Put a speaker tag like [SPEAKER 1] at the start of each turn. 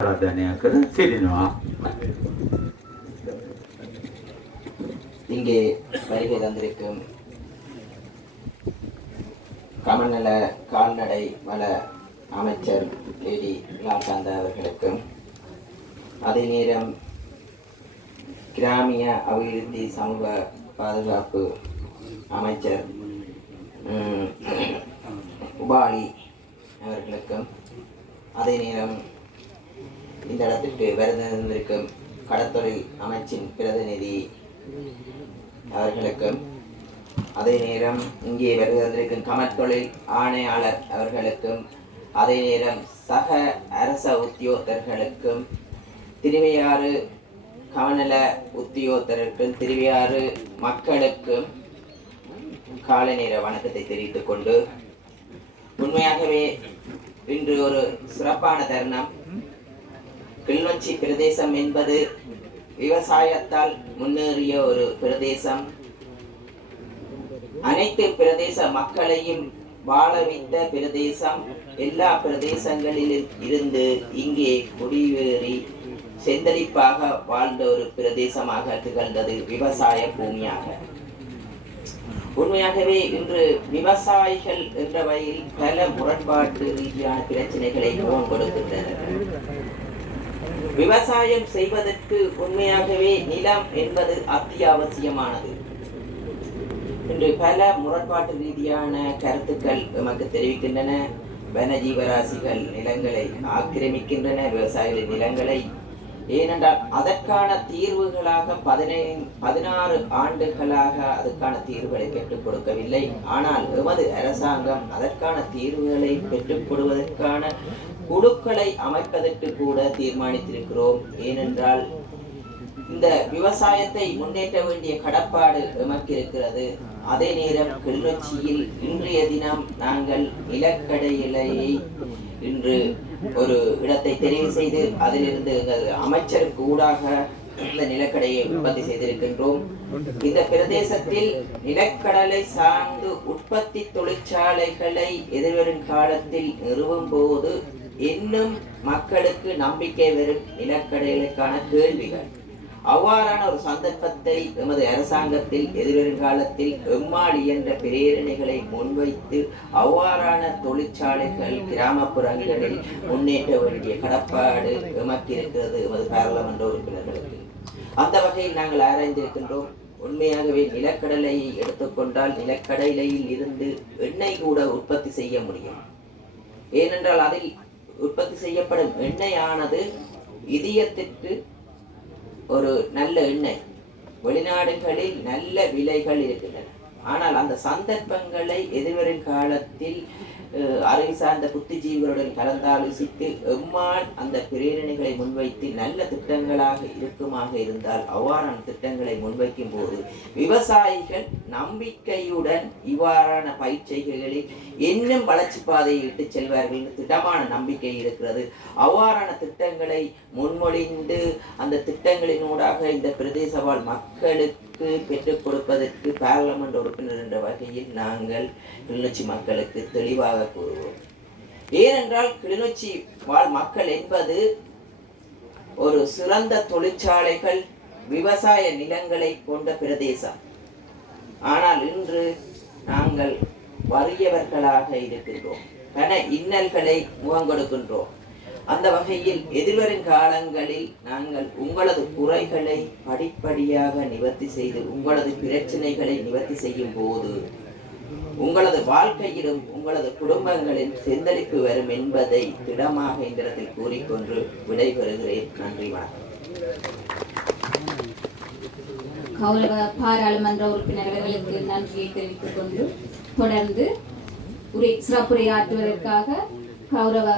[SPEAKER 1] ආරාධනය කර සිටිනවා.
[SPEAKER 2] இங்கே வருகை தந்திருக்கும் கமநல கால்நடை வள அமைச்சர் லேடி லால்காந்தா அவர்களுக்கும் அதே நேரம் கிராமிய அபிவிருத்தி சமூக பாதுகாப்பு அமைச்சர் ம், உபாலி அவர்களுக்கும் அதே நேரம் இந்த இடத்திற்கு வருந்திருக்கும் கடற்தொழில் அமைச்சின் பிரதிநிதி அவர்களுக்கும் அதே நேரம் இங்கே வருவதற்கும் கமத்தொழில் ஆணையாளர் அவர்களுக்கும் அதே நேரம் சக அரச உத்தியோகர்களுக்கும் திருவையாறு கவனல உத்தியோகத்தருக்கும் திருவையாறு மக்களுக்கும் காலை நேர வணக்கத்தை தெரிவித்துக் கொண்டு உண்மையாகவே இன்று ஒரு சிறப்பான தருணம். கிளிநொச்சி பிரதேசம் என்பது விவசாயத்தால் முன்னேறிய ஒரு பிரதேசம். அனைத்து பிரதேச மக்களையும் வாழ வைத்த பிரதேசம். எல்லா பிரதேசங்களிலும் இருந்து இங்கே குடியேறி செந்தளிப்பாக வாழ்ந்த ஒரு பிரதேசமாக திகழ்ந்தது விவசாய பூமியாக. உண்மையாகவே இன்று விவசாயிகள் என்ற வகையில் பல முரண்பாட்டு ரீதியான பிரச்சனைகளை முகம் கொடுக்கின்றனர். விவசாயம் செய்வதற்கு உண்மையாகவே நிலம் என்பது அத்தியாவசியமானது. இன்று பல முரண்பாட்டு ரீதியான கருத்துக்கள் எமக்கு தெரிவிக்கின்றன. வனஜீவராசிகள் நிலங்களை ஆக்கிரமிக்கின்றன. விவசாயிகளின் நிலங்களை ஏனென்றால் அதற்கான தீர்வுகளாக பதினைந்து பதினாறு ஆண்டுகளாக அதற்கான தீர்வுகளை பெற்றுக் கொடுக்கவில்லை. ஆனால் எமது அரசாங்கம் அதற்கான தீர்வுகளை பெற்றுக் கொடுவதற்கான குழுக்களை அமைப்பதற்கு கூட தீர்மானித்திருக்கிறோம். ஏனென்றால் இந்த விவசாயத்தை முன்னேற்ற வேண்டிய கடப்பாடு எமக்கு இருக்கிறது அதே நேரம் கிளிநொச்சியில் இன்றைய தினம் நாங்கள் நிலக்கடையிலையை இன்று ஒரு இடத்தை தெரிவு செய்து அதிலிருந்து எங்கள் அமைச்சருக்கு ஊடாக இந்த நிலக்கடையை உற்பத்தி செய்திருக்கின்றோம். இந்த பிரதேசத்தில் நிலக்கடலை சார்ந்து உற்பத்தி தொழிற்சாலைகளை எதிர்வரும் காலத்தில் நிறுவும் போது இன்னும் மக்களுக்கு நம்பிக்கை வரும் நிலக்கடைகளுக்கான கேள்விகள். அவ்வாறான ஒரு சந்தர்ப்பத்தை எமது அரசாங்கத்தில் எதிர்காலத்தில் எம்மாடி என்ற பிரேரணைகளை முன்வைத்து அவ்வாறான தொழிற்சாலைகள் கிராமப்புறங்களில் முன்னேற்ற வேண்டிய கடப்பாடு எமக்கு இருக்கிறது எமது பாராளுமன்ற உறுப்பினர்களுக்கு. அந்த வகையில் நாங்கள் ஆராய்ந்திருக்கின்றோம். உண்மையாகவே நிலக்கடலையை எடுத்துக்கொண்டால் நிலக்கடலையில் இருந்து எண்ணெய் கூட உற்பத்தி செய்ய முடியும். ஏனென்றால் அதில் உற்பத்தி செய்யப்படும் எண்ணெயானது இதயத்திற்கு ஒரு நல்ல எண்ணெய். வெளிநாடுகளில் நல்ல விலைகள் இருக்கின்றன. ஆனால் அந்த சந்தர்ப்பங்களை எதிர்வரும் காலத்தில் அறிவு சார்ந்த புத்திஜீவிகளுடன் கலந்தாலோசித்து எம்மான் அந்த பிரேரணைகளை முன்வைத்து நல்ல திட்டங்களாக இருக்குமாக இருந்தால் அவ்வாறான திட்டங்களை முன்வைக்கும் போது விவசாயிகள் நம்பிக்கையுடன் இவ்வாறான பயிற்சிகளில் இன்னும் வளர்ச்சி பாதையை இட்டு செல்வார்கள் என்று நம்பிக்கை இருக்கிறது. அவ்வாறான திட்டங்களை முன்மொழிந்து அந்த திட்டங்களினூடாக இந்த பிரதேச வாழ் மக்களுக்கு பெற்றுக் கொடுப்பதற்கு பாராளுமன்ற உறுப்பினர் என்ற வகையில் நாங்கள் கிளிநொச்சி மக்களுக்கு தெளிவாக கூறுவோம். ஏனென்றால் கிளிநொச்சி வாழ் மக்கள் என்பது ஒரு சிறந்த தொழிற்சாலைகள் விவசாய நிலங்களை கொண்ட பிரதேசம். ஆனால் இன்று நாங்கள் வறியவர்களாக இருக்கின்றோம். பல இன்னல்களை முகங்கொடுக்கின்றோம் அந்த வகையில் எதிர்வரும் காலங்களில் நாங்கள் உங்களது குறைகளை படிப்படியாக நிவர்த்தி செய்து உங்களது பிரச்சனைகளை நிவர்த்தி செய்யும் போது உங்களது வாழ்க்கையிலும் உங்களது குடும்பங்களின் செந்தளிப்பு வரும் என்பதை திடமாக இந்த இடத்தில் கூறிக்கொண்டு விடைபெறுகிறேன். நன்றி வணக்கம்.
[SPEAKER 3] கௌரவ பாராளுமன்ற உறுப்பினர்களுக்கு நன்றியை தெரிவித்துக் கொண்டு தொடர்ந்து உரை சிறப்புரையாற்றுவதற்காக கௌரவ